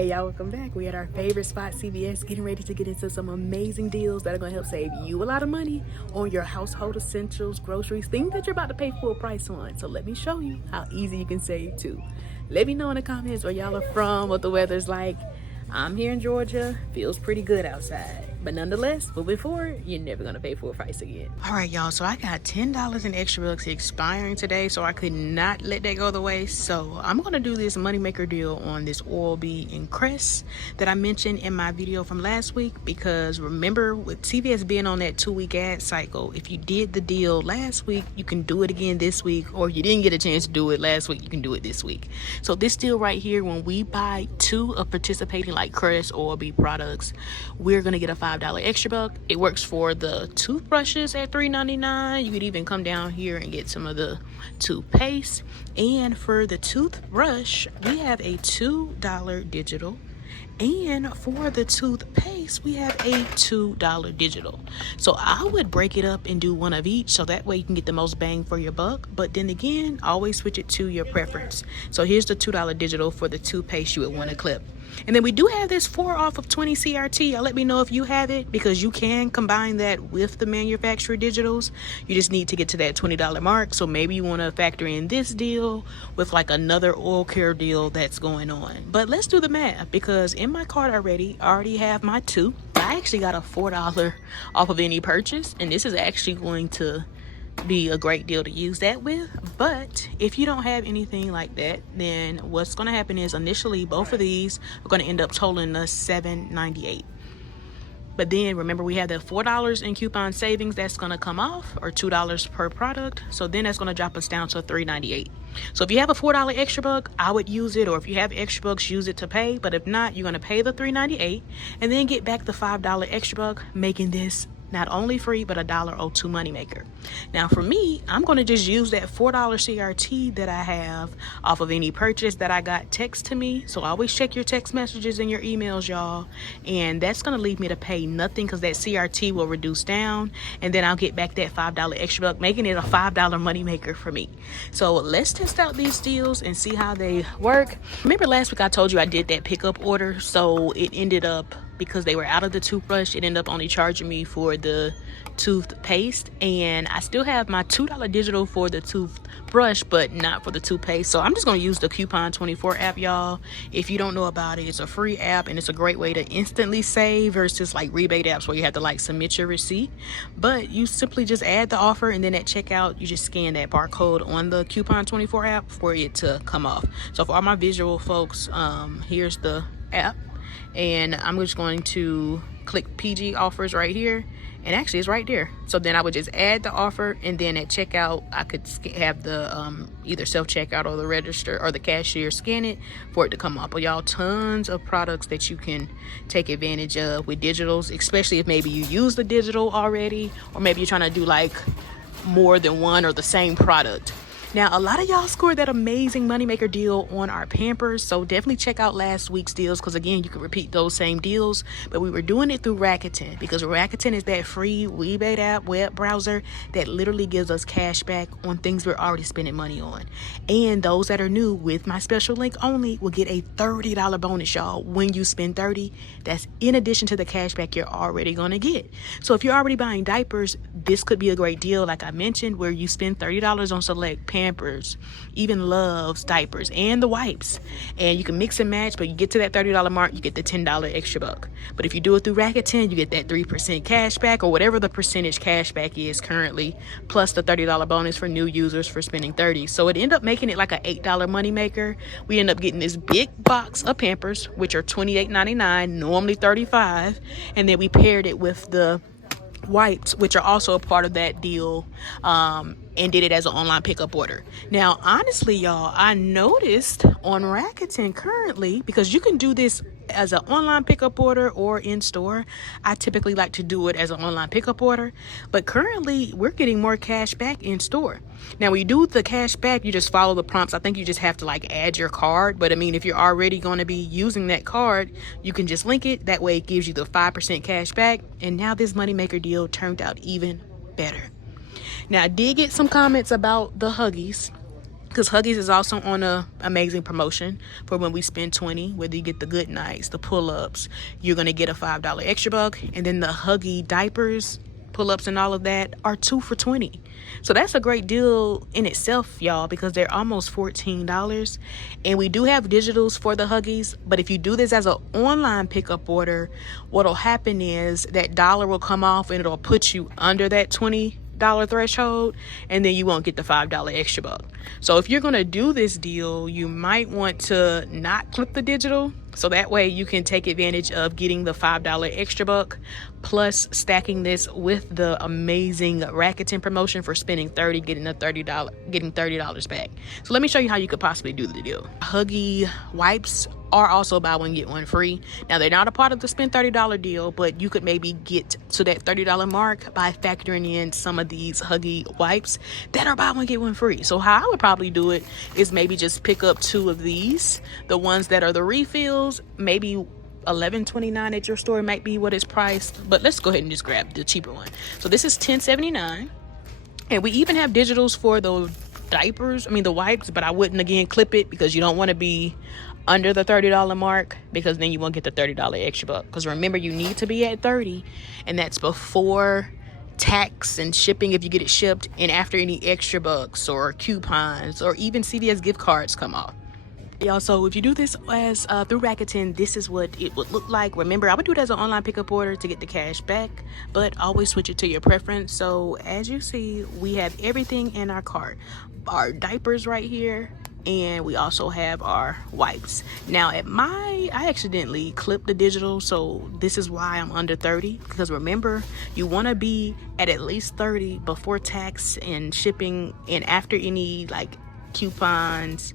Hey y'all, welcome back. We at our favorite spot, CVS, getting ready to get into some amazing deals that are going to help save you a lot of money on your household essentials, groceries, things that you're about to pay full price on. So let me show you how easy you can save too. Let me know in the comments where y'all are from, what the weather's like. I'm here in Georgia. Feels pretty good outside. But nonetheless, moving forward, you're never going to pay full price again. All right, y'all. So I got $10 in extra bucks expiring today, so I could not let that go the waste. So I'm going to do this Moneymaker deal on this Oral-B and Crest that I mentioned in my video from last week, because remember, with CVS being on that 2-week ad cycle, if you did the deal last week, you can do it again this week, or if you didn't get a chance to do it last week, you can do it this week. So this deal right here, when we buy 2 of participating like Crest or Oral-B products, we're going to get a $5 extra buck. It works for the toothbrushes at $3.99. You could even come down here and get some of the toothpaste. And for the toothbrush, we have a $2 digital. And for the toothpaste, we have a $2 digital. So I would break it up and do one of each, so that way you can get the most bang for your buck. But then again, always switch it to your preference. So here's the $2 digital for the toothpaste you would want to clip. And then we do have this 4 off of 20 CRT. Y'all let me know if you have it, because you can combine that with the manufacturer digitals. You just need to get to that $20 mark. So maybe you want to factor in this deal with like another oral care deal that's going on. But let's do the math, because in my cart already, I already have my 2. I actually got a $4 off of any purchase, and this is actually going to be a great deal to use that with. But if you don't have anything like that, then what's going to happen is initially both of these are going to end up totaling us $7.98. But then remember, we have that $4 in coupon savings that's going to come off, or $2 per product. So then that's going to drop us down to $3.98. So if you have a $4 extra buck, I would use it, or if you have extra bucks, use it to pay. But if not, you're going to pay the $3.98 and then get back the $5 extra buck, making this not only free, but $1.02 Moneymaker. Now for me, I'm going to just use that $4 CRT that I have off of any purchase that I got text to me. So always check your text messages and your emails, y'all. And that's going to leave me to pay nothing, because that CRT will reduce down. And then I'll get back that $5 extra buck, making it a $5 Moneymaker for me. So let's test out these deals and see how they work. Remember last week I told you I did that pickup order. So it ended up, because they were out of the toothbrush, it ended up only charging me for the toothpaste. And I still have my $2 digital for the toothbrush, but not for the toothpaste. So I'm just going to use the Coupon 24 app, y'all. If you don't know about it, it's a free app, and it's a great way to instantly save versus like rebate apps where you have to like submit your receipt. But you simply just add the offer, and then at checkout, you just scan that barcode on the Coupon 24 app for it to come off. So for all my visual folks, here's the app. And I'm just going to click PG offers right here, and actually it's right there. So then I would just add the offer, and then at checkout I could have the either self-checkout or the register or the cashier scan it for it to come up. But y'all, tons of products that you can take advantage of with digitals, especially if maybe you use the digital already, or maybe you're trying to do like more than one or the same product. Now, a lot of y'all scored that amazing Moneymaker deal on our Pampers, so definitely check out last week's deals, because again, you can repeat those same deals. But we were doing it through RAKUTEN, because RAKUTEN is that free rebate app web browser that literally gives us cash back on things we're already spending money on. And those that are new with my special link only will get a $30 bonus, y'all, when you spend $30. That's in addition to the cash back you're already going to get. So if you're already buying diapers, this could be a great deal, like I mentioned, where you spend $30 on select Pampers, even Love's diapers, and the wipes, and you can mix and match. But you get to that $30 mark, you get the $10 extra buck. But if you do it through RAKUTEN, you get that 3% cash back, or whatever the percentage cash back is currently, plus the $30 bonus for new users for spending $30. So it ended up making it like an $8 Moneymaker. We end up getting this big box of Pampers, which are $28.99, normally $35, and then we paired it with the wipes, which are also a part of that deal, and did it as an online pickup order. Now, honestly, y'all, I noticed on Rakuten currently, because you can do this as an online pickup order or in store. I typically like to do it as an online pickup order, but currently we're getting more cash back in store. Now, when you do the cash back, you just follow the prompts. I think you just have to like add your card, but I mean, if you're already going to be using that card, you can just link it. That way it gives you the 5% cash back. And now this Moneymaker deal turned out even better. Now, I did get some comments about the Huggies. because Huggies is also on a amazing promotion for when we spend 20, whether you get the good nights, the pull-ups, you're going to get a $5 extra buck. And then the Huggy diapers, pull-ups and all of that are 2 for $20. So that's a great deal in itself, y'all, because they're almost $14. And we do have digitals for the Huggies, but if you do this as an online pickup order, what'll happen is that dollar will come off and it'll put you under that $20 threshold, and then you won't get the $5 extra buck. So if you're going to do this deal, you might want to not clip the digital, so that way you can take advantage of getting the $5 extra buck, plus stacking this with the amazing Rakuten promotion for spending $30, getting $30 back. So let me show you how you could possibly do the deal. Huggy wipes are also buy one get one free. Now they're not a part of the spend $30 deal, but you could maybe get to that $30 mark by factoring in some of these Huggy wipes that are buy one get one free. So how I would probably do it is maybe just pick up 2 of these, the ones that are the refills, maybe $11.29 at your store might be what it's priced, but let's go ahead and just grab the cheaper one. So this is $10.79, and we even have digitals for the diapers, the wipes, but I wouldn't again clip it because you don't want to be under the $30 mark, because then you won't get the $30 extra buck. Because remember, you need to be at 30, and that's before tax and shipping if you get it shipped, and after any extra bucks or coupons or even CVS gift cards come off. Y'all, so if you do this as through Rakuten, this is what it would look like. Remember, I would do it as an online pickup order to get the cash back, but always switch it to your preference. So as you see, we have everything in our cart. Our diapers right here, and we also have our wipes. Now I accidentally clipped the digital, so this is why I'm under 30, because remember, you want to be at least 30 before tax and shipping and after any like coupons,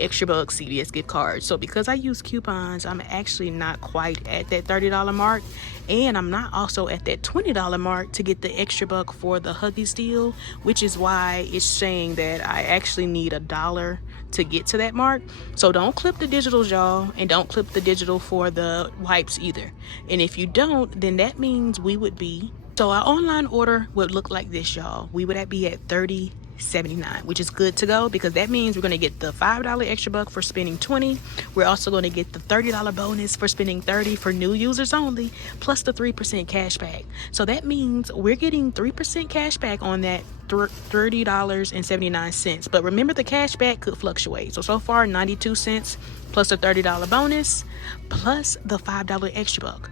extra bucks, CVS gift cards. So because I use coupons, I'm actually not quite at that $30 mark, and I'm not also at that $20 mark to get the extra buck for the Huggies deal, which is why it's saying that I actually need $1 to get to that mark. So don't clip the digitals, y'all, and don't clip the digital for the wipes either. And if you don't, then that means we would be, so our online order would look like this, y'all. We would be at $30.79, which is good to go, because that means we're going to get the $5 extra buck for spending $20. We're also going to get the $30 bonus for spending $30 for new users only, plus the 3% cash back. So that means we're getting 3% cash back on that $30.79. But remember, the cash back could fluctuate. So far 92 cents plus a $30 bonus plus the $5 extra buck.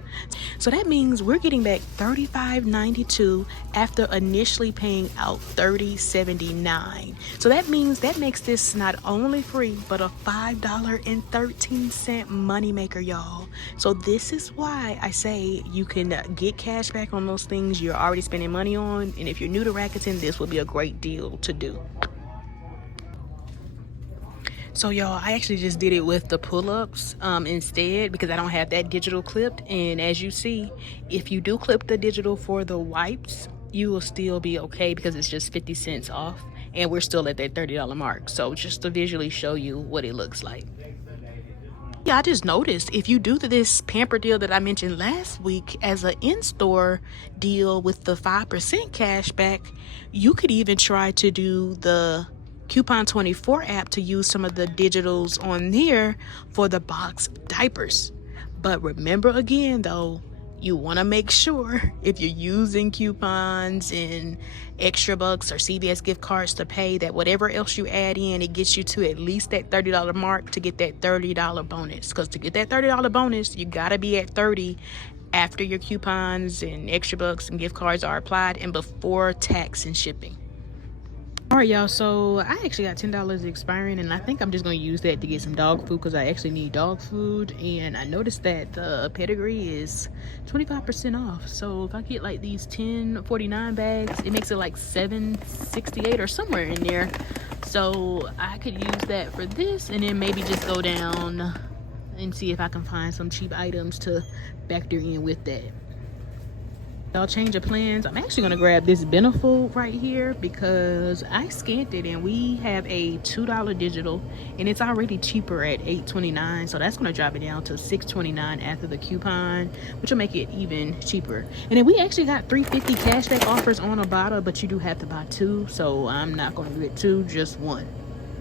So that means we're getting back $35.92 after initially paying out $30.79. So that means that makes this not only free, but a $5.13 moneymaker, y'all. So this is why I say you can get cash back on those things you're already spending money on. And if you're new to Rakuten, this will be a great deal to do. So y'all, I actually just did it with the pull-ups instead, because I don't have that digital clipped. And as you see, if you do clip the digital for the wipes, you will still be okay, because it's just 50 cents off, and we're still at that $30 mark. So just to visually show you what it looks like. Yeah, I just noticed if you do this Pamper deal that I mentioned last week as an in-store deal with the 5% cash back, you could even try to do the Coupon 24 app to use some of the digitals on there for the box diapers. But remember, again though, you want to make sure if you're using coupons and extra bucks or CVS gift cards to pay, that whatever else you add in, it gets you to at least that $30 mark to get that $30 bonus. Because to get that $30 bonus, you got to be at 30 after your coupons and extra bucks and gift cards are applied and before tax and shipping. All right, y'all, so I actually got $10 expiring, and I think I'm just going to use that to get some dog food, because I actually need dog food. And I noticed that the pedigree is 25% off. So if I get like these 10.49 bags, it makes it like $7.68 or somewhere in there. So I could use that for this, and then maybe just go down and see if I can find some cheap items to factor in with that. I'll change of plans. I'm actually going to grab this Benefold right here, because I scanned it and we have a $2 digital, and it's already cheaper at $8.29. So that's going to drop it down to $6.29 after the coupon, which will make it even cheaper. And then we actually got $3.50 cashback offers on a bottle, but you do have to buy 2. So I'm not going to get 2, just 1.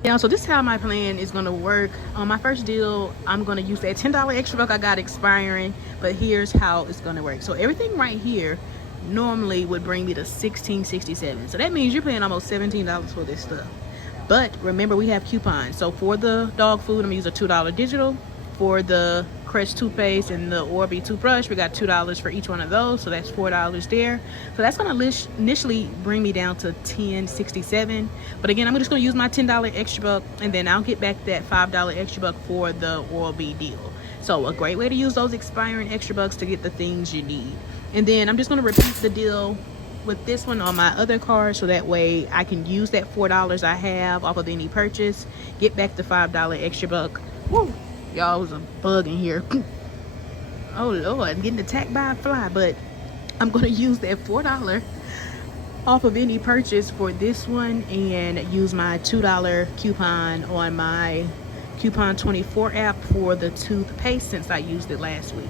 Yeah, so this is how my plan is gonna work. On my first deal, I'm gonna use that $10 extra buck I got expiring, but here's how it's gonna work. So everything right here normally would bring me to $16.67. So that means you're paying almost $17 for this stuff. But remember, we have coupons. So for the dog food, I'm gonna use a $2 digital. For the Crest toothpaste and the Orbi toothbrush, we got $2 for each one of those, so that's $4 there. So that's gonna initially bring me down to $10.67. But again, I'm just gonna use my $10 extra buck, and then I'll get back that $5 extra buck for the Orbi deal. So a great way to use those expiring extra bucks to get the things you need. And then I'm just gonna repeat the deal with this one on my other card, so that way I can use that $4 I have off of any purchase, get back the $5 extra buck. Woo! Y'all, was a bug in here. Oh Lord, I'm getting attacked by a fly. But I'm gonna use that $4 off of any purchase for this one and use my $2 coupon on my Coupon 24 app for the toothpaste, since I used it last week.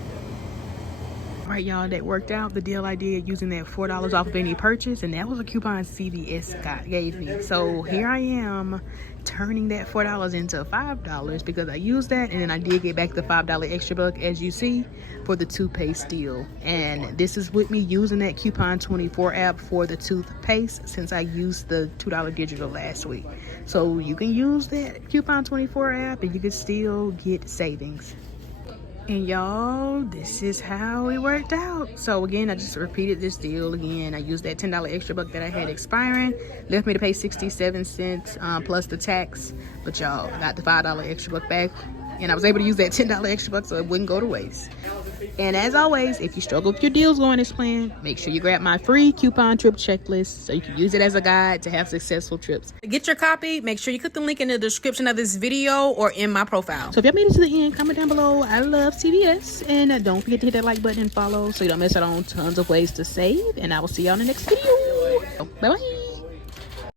All right, y'all, that worked out. The deal I did using that $4 off of any purchase, and that was a coupon CVS gave me. So here I am turning that $4 into $5 because I used that, and then I did get back the $5 extra buck, as you see, for the toothpaste deal. And this is with me using that Coupon 24 app for the toothpaste, since I used the $2 digital last week. So you can use that Coupon 24 app and you can still get savings. And y'all, this is how it worked out. So again, I just repeated this deal again. I used that $10 extra buck that I had expiring, left me to pay 67 cents plus the tax. But y'all, got the $5 extra buck back, and I was able to use that $10 extra buck so it wouldn't go to waste. And as always, if you struggle with your deals going as planned, make sure you grab my free coupon trip checklist so you can use it as a guide to have successful trips. To get your copy, make sure you click the link in the description of this video or in my profile. So if y'all made it to the end, comment down below, I love CVS, and don't forget to hit that like button and follow so you don't miss out on tons of ways to save. And I will see y'all in the next video. Bye bye.